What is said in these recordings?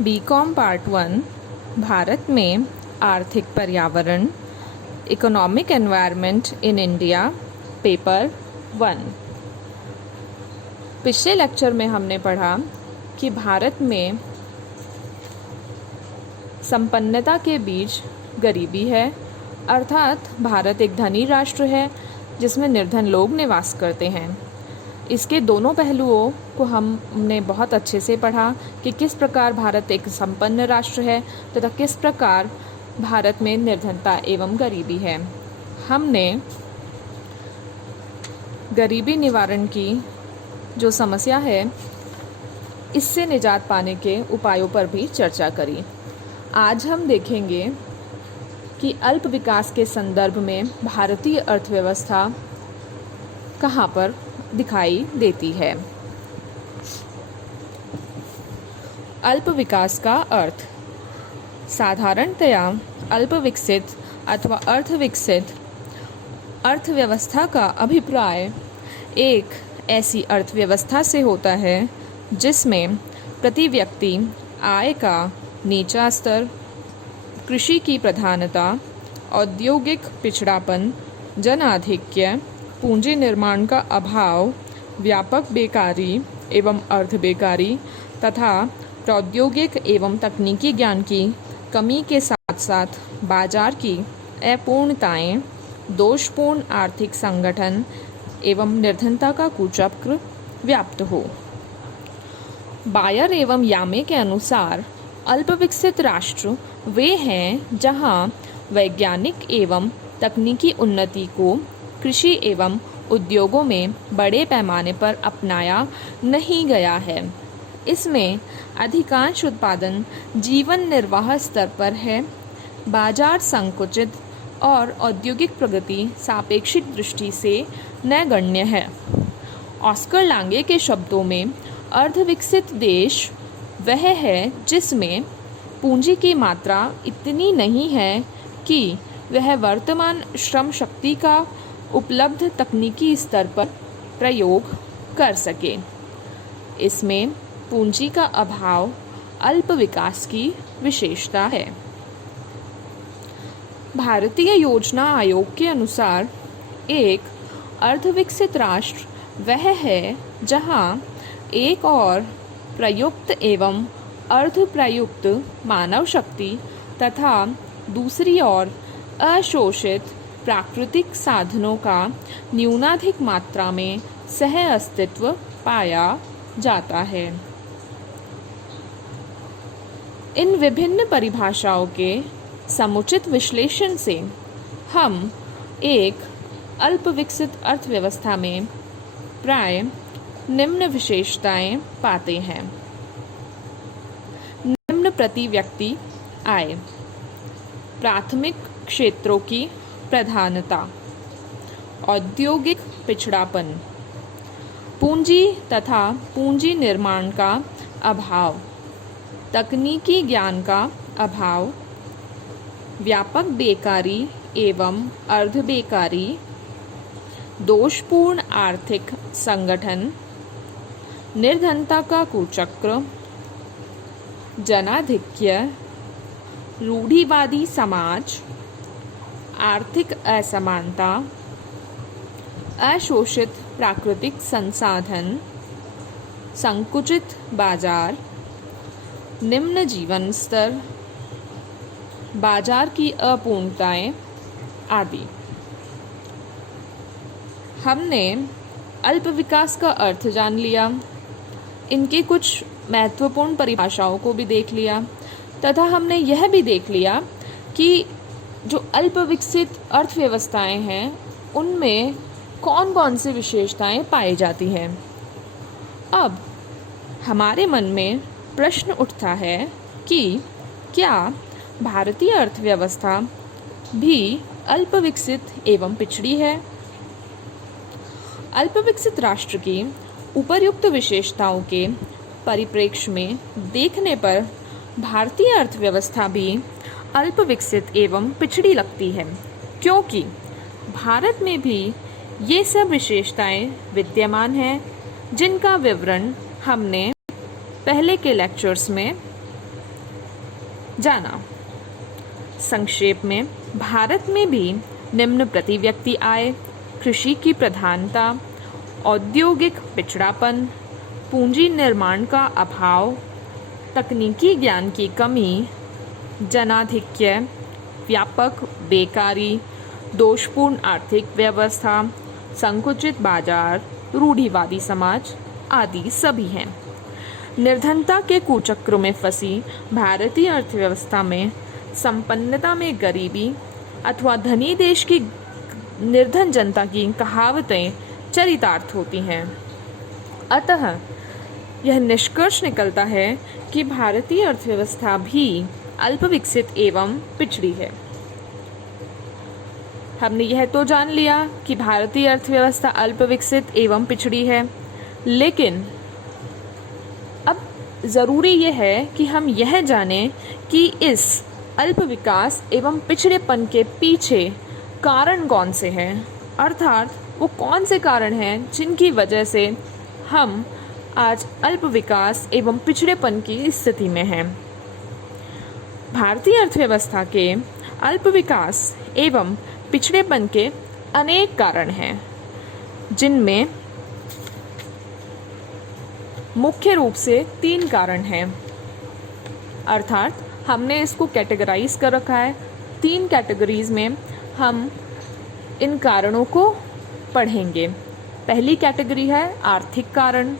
BCom part 1 Bharat में आर्थिक पर्यावरण economic environment in India paper 1। पिछले लेक्चर में हमने पढ़ा कि भारत में संपन्नता के बीच गरीबी है, अर्थात भारत एक धनी राष्ट्र है जिसमें निर्धन लोग निवास करते हैं। इसके दोनों पहलुओं को हमने बहुत अच्छे से पढ़ा कि किस प्रकार भारत एक संपन्न राष्ट्र है तथा किस प्रकार भारत में निर्धनता एवं गरीबी है। हमने गरीबी निवारण की जो समस्या है इससे निजात पाने के उपायों पर भी चर्चा करी। आज हम देखेंगे कि अल्प विकास के संदर्भ में भारतीय अर्थव्यवस्था कहाँ पर दिखाई देती है। अल्प विकास का अर्थ साधारणतया अल्प विकसित अथवा अर्धविकसित अर्थव्यवस्था का अभिप्राय एक ऐसी अर्थव्यवस्था से होता है जिसमें प्रति व्यक्ति आय का नीचा स्तर, कृषि की प्रधानता, औद्योगिक पिछड़ापन, जनाधिक्य, पूंजी निर्माण का अभाव, व्यापक बेकारी एवं अर्ध बेकारी तथा प्रौद्योगिक एवं तकनीकी ज्ञान की कमी के साथ साथ बाजार की अपूर्णताएं, दोषपूर्ण आर्थिक संगठन एवं निर्धनता का कुचक्र व्याप्त हो। बायर एवं यामे के अनुसार अल्प विकसित राष्ट्र वे हैं जहां वैज्ञानिक एवं तकनीकी उन्नति को कृषि एवं उद्योगों में बड़े पैमाने पर अपनाया नहीं गया है। इसमें अधिकांश उत्पादन जीवन निर्वाह स्तर पर है, बाजार संकुचित और औद्योगिक प्रगति सापेक्षिक दृष्टि से नगण्य है। ऑस्कर लांगे के शब्दों में अर्धविकसित देश वह है जिसमें पूंजी की मात्रा इतनी नहीं है कि वह वर्तमान श्रम शक्ति का उपलब्ध तकनीकी स्तर पर प्रयोग कर सके। इसमें पूंजी का अभाव अल्प विकास की विशेषता है। भारतीय योजना आयोग के अनुसार एक अर्धविकसित राष्ट्र वह है जहां एक और प्रयुक्त एवं अर्धप्रयुक्त मानव शक्ति तथा दूसरी ओर अशोषित प्राकृतिक साधनों का न्यूनाधिक मात्रा में सह अस्तित्व पाया जाता है। इन विभिन्न परिभाषाओं के समुचित विश्लेषण से हम एक अल्प विकसित अर्थव्यवस्था में प्राय निम्न विशेषताएं पाते हैं। निम्न प्रति व्यक्ति आय, प्राथमिक क्षेत्रों की प्रधानता, औद्योगिक पिछड़ापन, पूंजी तथा पूंजी निर्माण का अभाव, तकनीकी ज्ञान का अभाव, व्यापक बेकारी एवं अर्ध बेकारी, दोषपूर्ण आर्थिक संगठन, निर्धनता का कुचक्र, जनाधिक्य, रूढ़िवादी समाज, आर्थिक असमानता, अशोषित प्राकृतिक संसाधन, संकुचित बाजार, निम्न जीवन स्तर, बाजार की अपूर्णताएं आदि। हमने अल्प विकास का अर्थ जान लिया, इनके कुछ महत्वपूर्ण परिभाषाओं को भी देख लिया तथा हमने यह भी देख लिया कि जो अल्प विकसित अर्थव्यवस्थाएं हैं उनमें कौन कौन सी विशेषताएं पाई जाती हैं। अब हमारे मन में प्रश्न उठता है कि क्या भारतीय अर्थव्यवस्था भी अल्प विकसित एवं पिछड़ी है। अल्प विकसित राष्ट्र की उपर्युक्त विशेषताओं के परिप्रेक्ष्य में देखने पर भारतीय अर्थव्यवस्था भी अल्प विकसित एवं पिछड़ी लगती है, क्योंकि भारत में भी ये सब विशेषताएं विद्यमान हैं जिनका विवरण हमने पहले के लेक्चर्स में जाना। संक्षेप में, भारत में भी निम्न प्रति व्यक्ति आय, कृषि की प्रधानता, औद्योगिक पिछड़ापन, पूंजी निर्माण का अभाव, तकनीकी ज्ञान की कमी, जनाधिक्य, व्यापक बेकारी, दोषपूर्ण आर्थिक व्यवस्था, संकुचित बाजार, रूढ़िवादी समाज आदि सभी हैं। निर्धनता के कुचक्र में फंसी भारतीय अर्थव्यवस्था में संपन्नता में गरीबी अथवा धनी देश की निर्धन जनता की कहावतें चरितार्थ होती हैं। अतः यह निष्कर्ष निकलता है कि भारतीय अर्थव्यवस्था भी अल्पविकसित एवं पिछड़ी है। हमने यह तो जान लिया कि भारतीय अर्थव्यवस्था अल्पविकसित एवं पिछड़ी है, लेकिन अब ज़रूरी यह है कि हम यह जानें कि इस अल्प विकास एवं पिछड़ेपन के पीछे कारण कौन से हैं, अर्थात वो कौन से कारण हैं जिनकी वजह से हम आज अल्प विकास एवं पिछड़ेपन की स्थिति में हैं। भारतीय अर्थव्यवस्था के अल्प विकास एवं पिछड़ेपन के अनेक कारण हैं, जिनमें मुख्य रूप से 3 कारण हैं, अर्थात हमने इसको कैटेगराइज कर रखा है। 3 कैटेगरीज में हम इन कारणों को पढ़ेंगे। पहली कैटेगरी है आर्थिक कारण,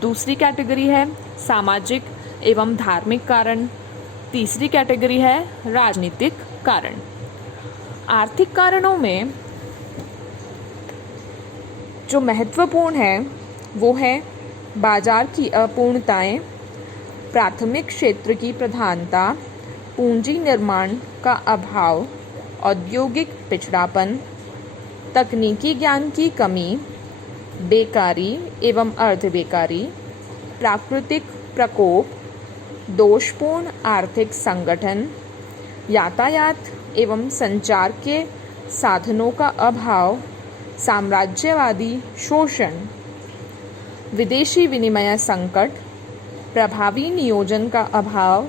दूसरी कैटेगरी है सामाजिक एवं धार्मिक कारण, तीसरी कैटेगरी है राजनीतिक कारण। आर्थिक कारणों में जो महत्वपूर्ण है वो है बाजार की अपूर्णताएं, प्राथमिक क्षेत्र की प्रधानता, पूंजी निर्माण का अभाव, औद्योगिक पिछड़ापन, तकनीकी ज्ञान की कमी, बेकारी एवं अर्धबेकारी, प्राकृतिक प्रकोप, दोषपूर्ण आर्थिक संगठन, यातायात एवं संचार के साधनों का अभाव, साम्राज्यवादी शोषण, विदेशी विनिमय संकट, प्रभावी नियोजन का अभाव,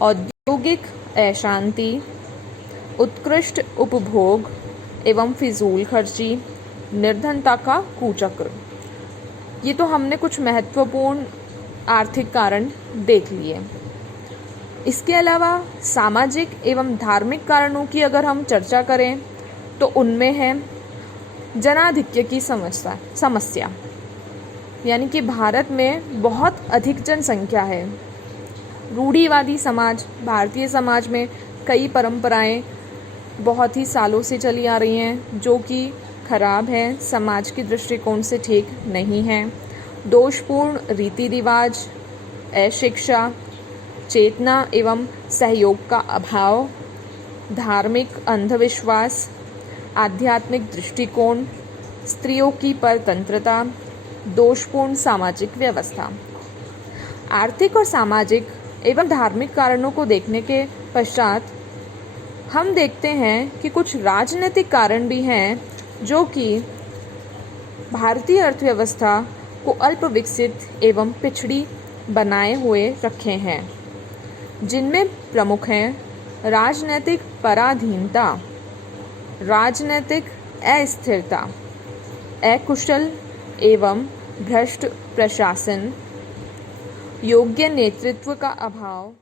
औद्योगिक अशांति, उत्कृष्ट उपभोग एवं फिजूल खर्ची, निर्धनता का कुचक्र। ये तो हमने कुछ महत्वपूर्ण आर्थिक कारण देख लिए। इसके अलावा सामाजिक एवं धार्मिक कारणों की अगर हम चर्चा करें तो उनमें है जनाधिक्य की समस्या, यानी कि भारत में बहुत अधिक जनसंख्या है। रूढ़िवादी समाज, भारतीय समाज में कई परंपराएं बहुत ही सालों से चली आ रही हैं जो कि खराब है, समाज के दृष्टिकोण से ठीक नहीं है। दोषपूर्ण रीति रिवाज, अशिक्षा, चेतना एवं सहयोग का अभाव, धार्मिक अंधविश्वास, आध्यात्मिक दृष्टिकोण, स्त्रियों की परतंत्रता, दोषपूर्ण सामाजिक व्यवस्था। आर्थिक और सामाजिक एवं धार्मिक कारणों को देखने के पश्चात हम देखते हैं कि कुछ राजनीतिक कारण भी हैं जो कि भारतीय अर्थव्यवस्था को अल्प विकसित एवं पिछड़ी बनाए हुए रखे हैं, जिनमें प्रमुख हैं राजनीतिक पराधीनता, राजनीतिक अस्थिरता, अकुशल एवं भ्रष्ट प्रशासन, योग्य नेतृत्व का अभाव,